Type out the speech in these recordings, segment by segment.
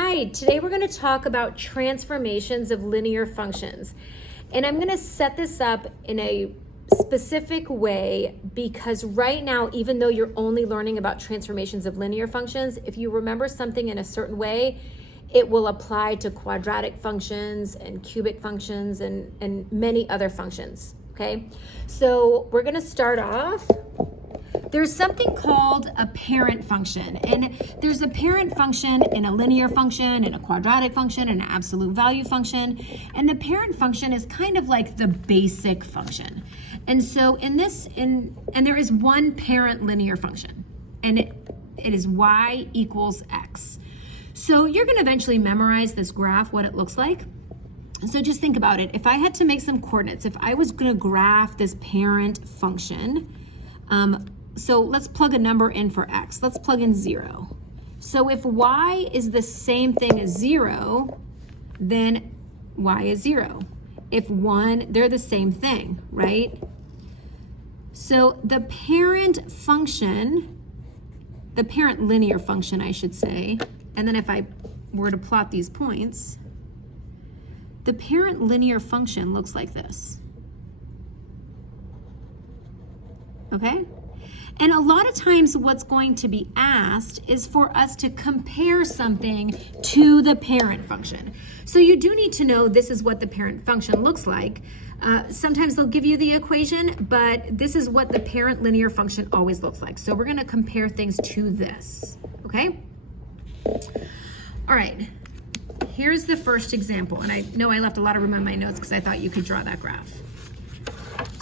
Hi, today we're going to talk about transformations of linear functions. And I'm going to set this up in a specific way because right now, even though you're only learning about transformations of linear functions, if you remember something in a certain way, it will apply to quadratic functions and cubic functions and many other functions, okay? So we're going to start off. There's something called a parent function, and there's a parent function in a linear function, in a quadratic function, an absolute value function, and the parent function is kind of like the basic function. And so and there is one parent linear function, and it is y equals x. So you're going to eventually memorize this graph, what it looks like. So just think about it. If I had to make some coordinates, if I was going to graph this parent function, so let's plug a number in for x. Let's plug in 0. So if y is the same thing as 0, then y is 0. If 1, they're the same thing, right? So the parent function, the parent linear function, I should say, and then if I were to plot these points, the parent linear function looks like this. Okay? And a lot of times what's going to be asked is for us to compare something to the parent function. So you do need to know this is what the parent function looks like. Sometimes they'll give you the equation, but this is what the parent linear function always looks like. So we're going to compare things to this, okay? All right, here's the first example. And I know I left a lot of room on my notes because I thought you could draw that graph.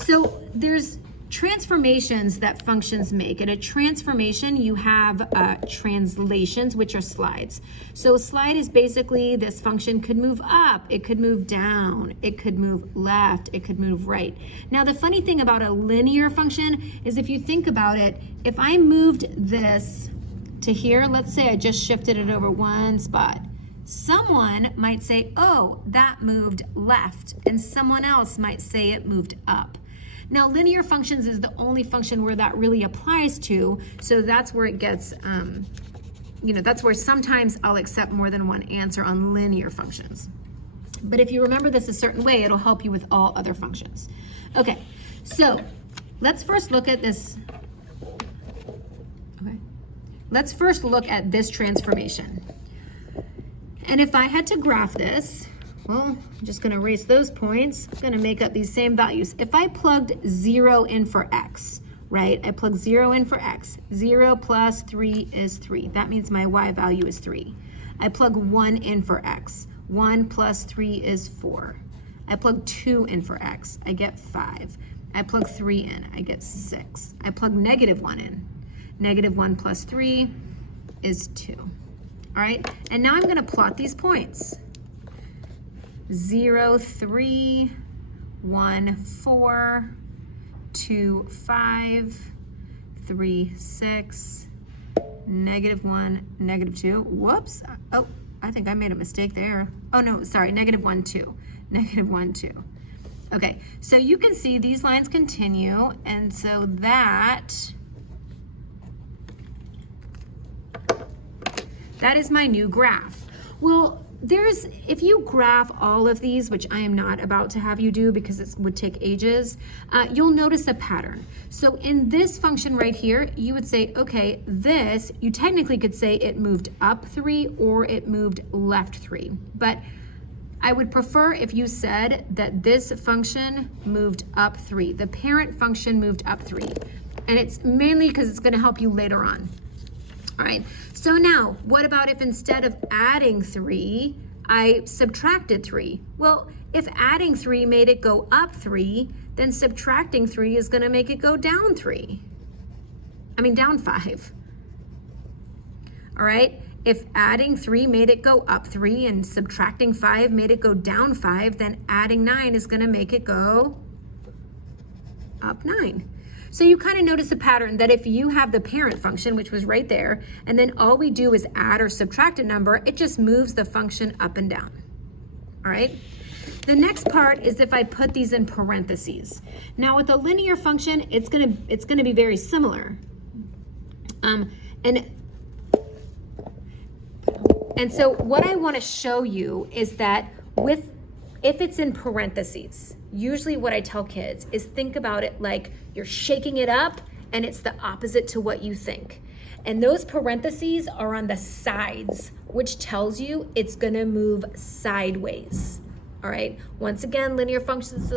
So there's transformations that functions make. In a transformation, you have translations, which are slides. So a slide is basically this function could move up, it could move down, it could move left, it could move right. Now, the funny thing about a linear function is if you think about it, if I moved this to here, let's say I just shifted it over one spot, someone might say, oh, that moved left, and someone else might say it moved up. Now, linear functions is the only function where that really applies to, so that's where it gets, that's where sometimes I'll accept more than one answer on linear functions. But if you remember this a certain way, it'll help you with all other functions. Okay, so let's first look at this. Okay, let's first look at this transformation. And if I had to graph this, well, I'm just going to erase those points. I'm going to make up these same values. If I plugged 0 in for x, right? I plug 0 in for x. 0 plus 3 is 3. That means my y value is 3. I plug 1 in for x. 1 plus 3 is 4. I plug 2 in for x. I get 5. I plug 3 in. I get 6. I plug negative 1 in. Negative 1 plus 3 is 2. All right? And now I'm going to plot these points. 0, 3, 1, 4, 2, 5, 3, 6, negative 1, negative 2. Whoops. Oh, I think I made a mistake there. Oh, no, sorry, negative 1, 2. Negative 1, 2. Okay, so you can see these lines continue, and so that is my new graph. Well, if you graph all of these, which I am not about to have you do because it would take ages, you'll notice a pattern. So in this function right here, you would say, okay, you technically could say it moved up 3 or it moved left 3. But I would prefer if you said that this function moved up 3. The parent function moved up 3. And it's mainly because it's going to help you later on. All right, so now what about if instead of adding 3, I subtracted 3? Well, if adding 3 made it go up 3, then subtracting 3 is going to make it go down 5. All right, if adding 3 made it go up 3 and subtracting 5 made it go down 5, then adding 9 is going to make it go up 9. So you kind of notice a pattern that if you have the parent function, which was right there, and then all we do is add or subtract a number, it just moves the function up and down. All right? The next part is if I put these in parentheses. Now with a linear function, it's gonna be very similar. And And so what I want to show you is that if it's in parentheses, usually what I tell kids is think about it like you're shaking it up and it's the opposite to what you think. And those parentheses are on the sides, which tells you it's gonna move sideways. All right, once again, linear functions,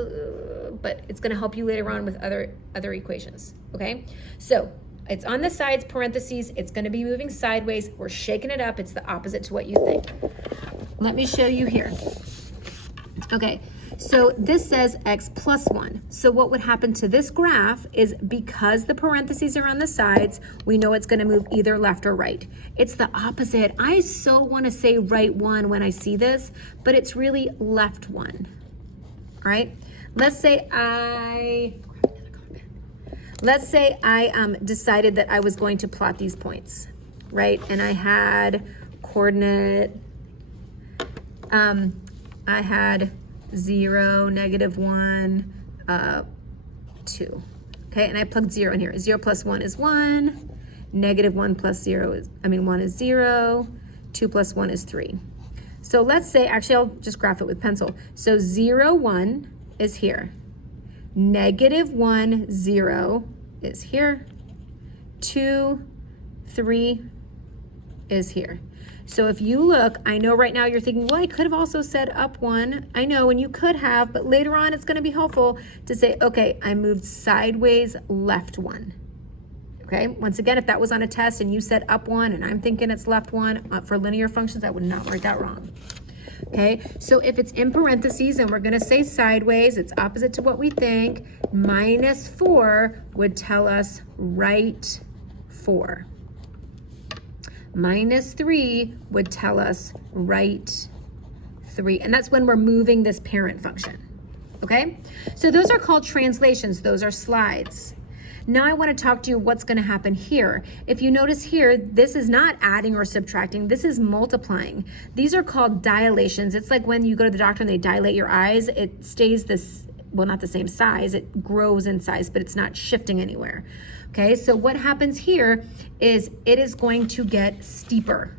but it's gonna help you later on with other equations, okay? So it's on the sides, parentheses, it's gonna be moving sideways. We're shaking it up, it's the opposite to what you think. Let me show you here. Okay, so this says x plus 1. So what would happen to this graph is because the parentheses are on the sides, we know it's going to move either left or right. It's the opposite. I so want to say right 1 when I see this, but it's really left 1. All right, let's say I decided that I was going to plot these points, right? And I had coordinate, I had 0, -1, 2. Okay, and I plugged 0 in here. 0 plus 1 is 1. -1 plus 0 is, 1 is 0. 2 plus 1 is 3. So let's say, actually, I'll just graph it with pencil. So 0, 1 is here. -1, 0 is here. 2, 3 is here. So if you look, I know right now you're thinking, well, I could have also said up 1. I know, and you could have, but later on it's going to be helpful to say, okay, I moved sideways left 1. Okay, once again, if that was on a test and you said up 1 and I'm thinking it's left 1, for linear functions, I would not write that wrong. Okay, so if it's in parentheses and we're going to say sideways, it's opposite to what we think, -4 would tell us right 4. -3 would tell us right 3. And that's when we're moving this parent function, okay? So those are called translations. Those are slides. Now I want to talk to you what's going to happen here. If you notice here, this is not adding or subtracting. This is multiplying. These are called dilations. It's like when you go to the doctor and they dilate your eyes, it stays this, well, not the same size. It grows in size, but it's not shifting anywhere. Okay, so what happens here is it is going to get steeper.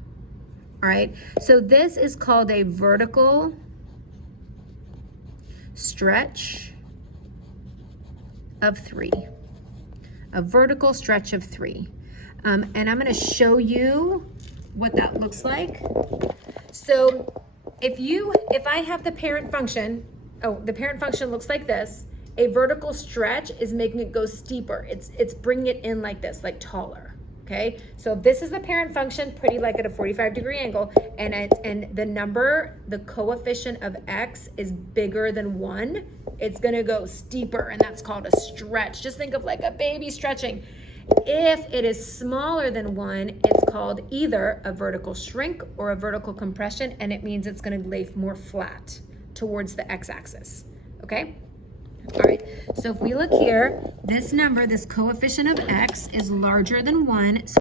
All right, so this is called a vertical stretch of 3. A vertical stretch of 3. And I'm going to show you what that looks like. So if I have the parent function, the parent function looks like this. A vertical stretch is making it go steeper. It's bringing it in like this, like taller, okay? So this is the parent function, pretty like at a 45-degree angle, and the number, the coefficient of x is bigger than 1. It's gonna go steeper, and that's called a stretch. Just think of like a baby stretching. If it is smaller than 1, it's called either a vertical shrink or a vertical compression, and it means it's gonna lay more flat towards the x-axis, okay? All right, so if we look here, this number, this coefficient of x is larger than 1. So